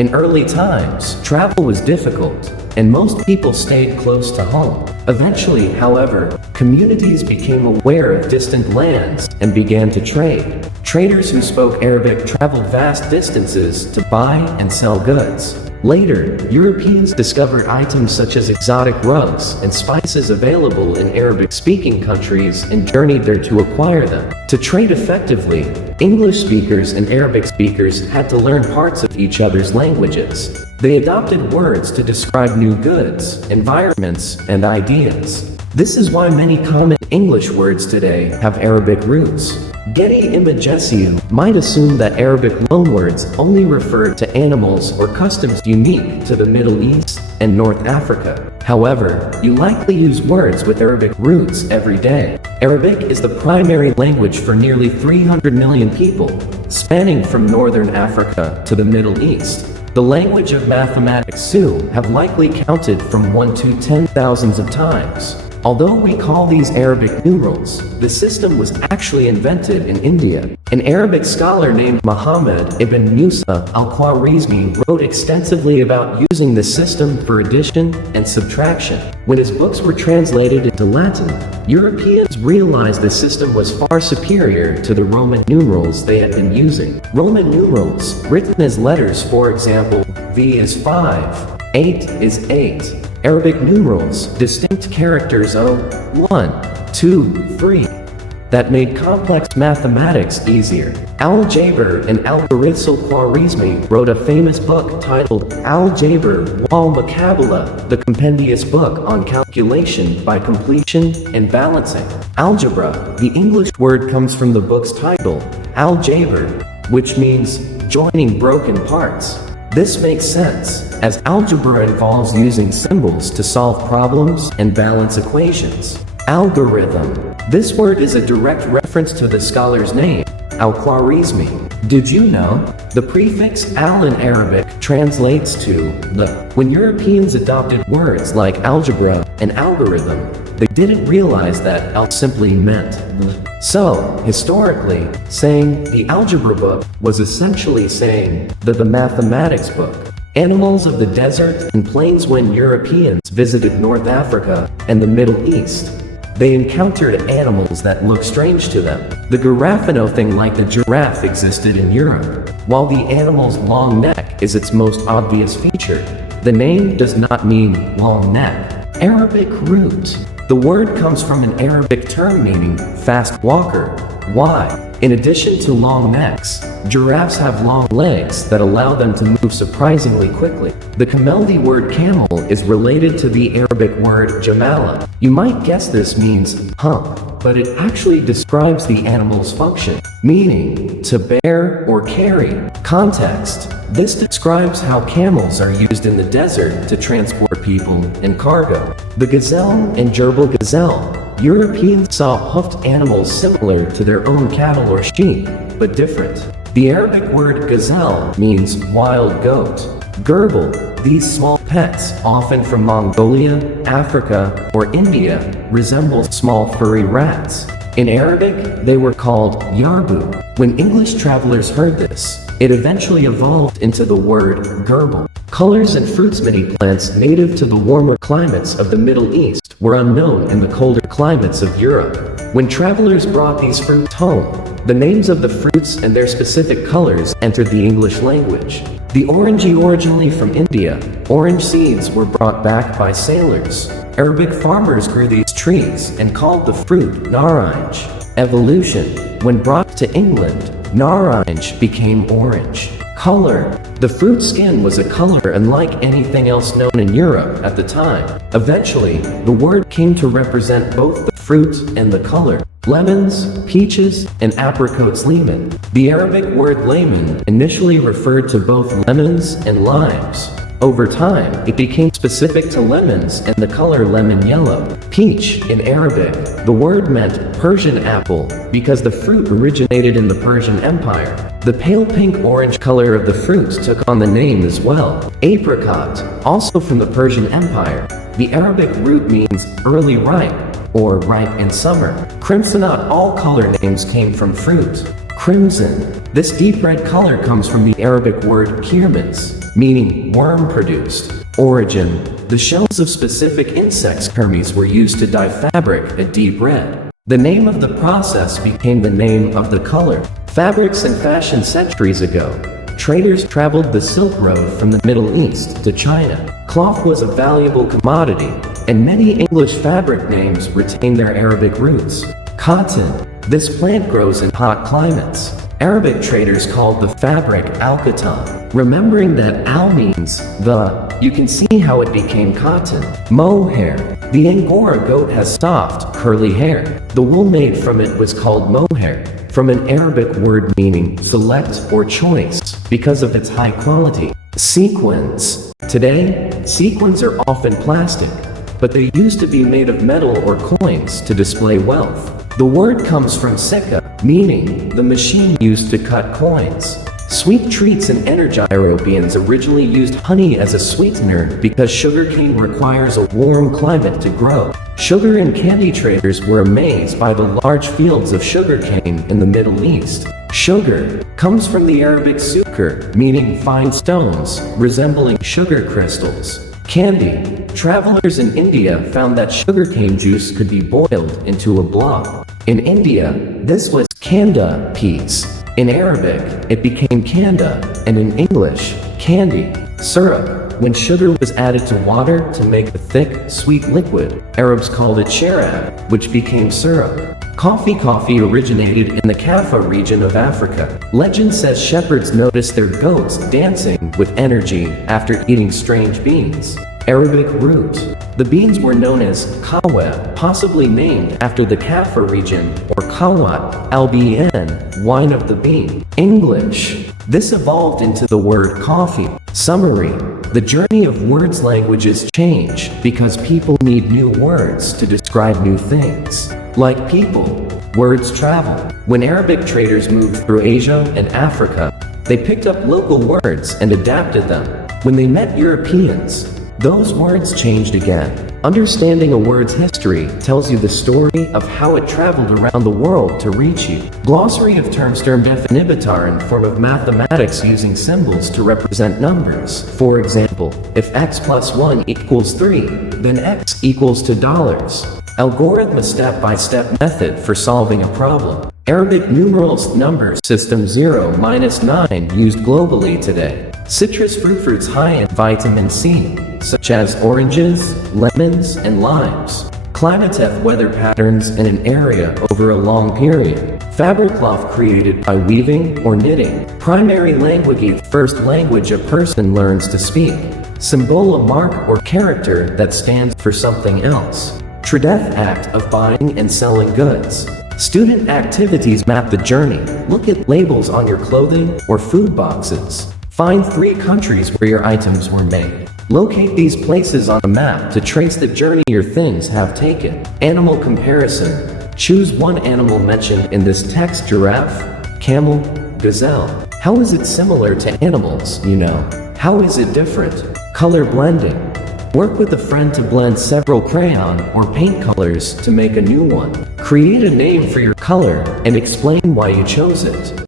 In early times, travel was difficult, and most people stayed close to home. Eventually, however, communities became aware of distant lands and began to trade. Traders who spoke Arabic traveled vast distances to buy and sell goods. Later, Europeans discovered items such as exotic rugs and spices available in Arabic-speaking countries and journeyed there to acquire them. To trade effectively, English speakers and Arabic speakers had to learn parts of each other's languages. They adopted words to describe new goods, environments, and ideas. This is why many common English words today have Arabic roots. Getty Imagesiu might assume that Arabic loanwords only referred to animals or customs unique to the Middle East and North Africa. However, you likely use words with Arabic roots every day. Arabic is the primary language for nearly 300 million people, spanning from Northern Africa to the Middle East. The language of mathematics too have likely counted from 1 to 10,000s of times. Although we call these Arabic numerals, the system was actually invented in India. An Arabic scholar named Muhammad ibn Musa al-Khwarizmi wrote extensively about using the system for addition and subtraction. When his books were translated into Latin, Europeans realized the system was far superior to the Roman numerals they had been using. Roman numerals, written as letters, for example, V is 5, 8 is 8. Arabic numerals, distinct characters O, 1, 2, 3, that made complex mathematics easier. Al-Jabr and Al-Harith al-Khwarizmi wrote a famous book titled Al-Jabr wal-Makabala, the compendious book on calculation by completion and balancing. Algebra, the English word, comes from the book's title, Al-Jabr, which means joining broken parts. This makes sense, as algebra involves using symbols to solve problems and balance equations. Algorithm. This word is a direct reference to the scholar's name, Al-Khwarizmi. Did you know? The prefix al in Arabic translates to the. When Europeans adopted words like algebra and algorithm, they didn't realize that al simply meant the. So, historically, saying the algebra book was essentially saying the mathematics book. Animals of the desert and plains. When Europeans visited North Africa and the Middle East, they encountered animals that looked strange to them. The giraffino thing like the giraffe existed in Europe, while the animal's long neck is its most obvious feature. The name does not mean long neck. Arabic root. The word comes from an Arabic term meaning fast walker. Why? In addition to long necks, giraffes have long legs that allow them to move surprisingly quickly. The Kameldi word camel is related to the Arabic word jamala. You might guess this means hump, but it actually describes the animal's function, meaning to bear or carry. Context. This describes how camels are used in the desert to transport people and cargo. The gazelle and gerbil gazelle. Europeans saw hoofed animals similar to their own cattle or sheep, but different. The Arabic word gazelle means wild goat. Gerbil. These small pets, often from Mongolia, Africa, or India, resemble small furry rats. In Arabic, they were called yarbu. When English travelers heard this, it eventually evolved into the word gerbil. Colors and fruits. Many plants native to the warmer climates of the Middle East were unknown in the colder climates of Europe. When travelers brought these fruits home, the names of the fruits and their specific colors entered the English language. The orange, originally from India, orange seeds were brought back by sailors. Arabic farmers grew these trees and called the fruit naranj. Evolution. When brought to England, naranj became orange. Color. The fruit skin was a color unlike anything else known in Europe at the time. Eventually, the word came to represent both the fruit and the color. Lemons, peaches, and apricots. Lemon. The Arabic word lemon initially referred to both lemons and limes. Over time, it became specific to lemons and the color lemon yellow. Peach. In Arabic, the word meant Persian apple because the fruit originated in the Persian Empire. The pale pink-orange color of the fruit took on the name as well. Apricot. Also from the Persian Empire, the Arabic root means early ripe or ripe in summer. Crimsonot. All color names came from fruit. Crimson. This deep red color comes from the Arabic word kirmis, meaning worm produced. Origin. The shells of specific insects kermes were used to dye fabric a deep red. The name of the process became the name of the color. Fabrics and fashion. Centuries ago, traders traveled the Silk Road from the Middle East to China. Cloth was a valuable commodity, and many English fabric names retain their Arabic roots. Cotton. This plant grows in hot climates. Arabic traders called the fabric al-katan. Remembering that al means the, you can see how it became cotton. Mohair. The Angora goat has soft, curly hair. The wool made from it was called mohair, from an Arabic word meaning select or choice, because of its high quality. Sequins. Today, sequins are often plastic, but they used to be made of metal or coins to display wealth. The word comes from seka, meaning the machine used to cut coins. Sweet treats and Europeans originally used honey as a sweetener because sugarcane requires a warm climate to grow. Sugar and candy traders were amazed by the large fields of sugarcane in the Middle East. Sugar comes from the Arabic sukar, meaning fine stones, resembling sugar crystals. Candy. Travelers in India found that sugarcane juice could be boiled into a blob. In India, this was kanda peas. In Arabic, it became kanda, and in English, candy. Syrup. When sugar was added to water to make a thick, sweet liquid, Arabs called it sharab, which became syrup. Coffee. Coffee originated in the Kaffa region of Africa. Legend says shepherds noticed their goats dancing with energy after eating strange beans. Arabic root. The beans were known as kawa, possibly named after the Kaffa region, or kawat, lbn, wine of the bean. English. This evolved into the word coffee. Summary. The journey of words. Languages change because people need new words to describe new things. Like people, words travel. When Arabic traders moved through Asia and Africa, they picked up local words and adapted them. When they met Europeans, those words changed again. Understanding a word's history tells you the story of how it traveled around the world to reach you. Glossary of terms. Term definibitar in form of mathematics using symbols to represent numbers. For example, if x plus 1 equals 3, then x equals to dollars. Algorithm. A step-by-step method for solving a problem. Arabic numerals. Number system 0-9 used globally today. Citrus. Fruits high in vitamin C, such as oranges, lemons, and limes. Climate. Weather patterns in an area over a long period. Fabric. Cloth created by weaving or knitting. Primary language. First language a person learns to speak. Symbol. A mark or character that stands for something else. Tradeth. Act of buying and selling goods. Student activities. Map the journey. Look at labels on your clothing or food boxes. Find 3 countries where your items were made. Locate these places on a map to trace the journey your things have taken. Animal comparison. Choose one animal mentioned in this text. Giraffe, camel, gazelle. How is it similar to animals you know? How is it different? Color blending. Work with a friend to blend several crayon or paint colors to make a new one. Create a name for your color and explain why you chose it.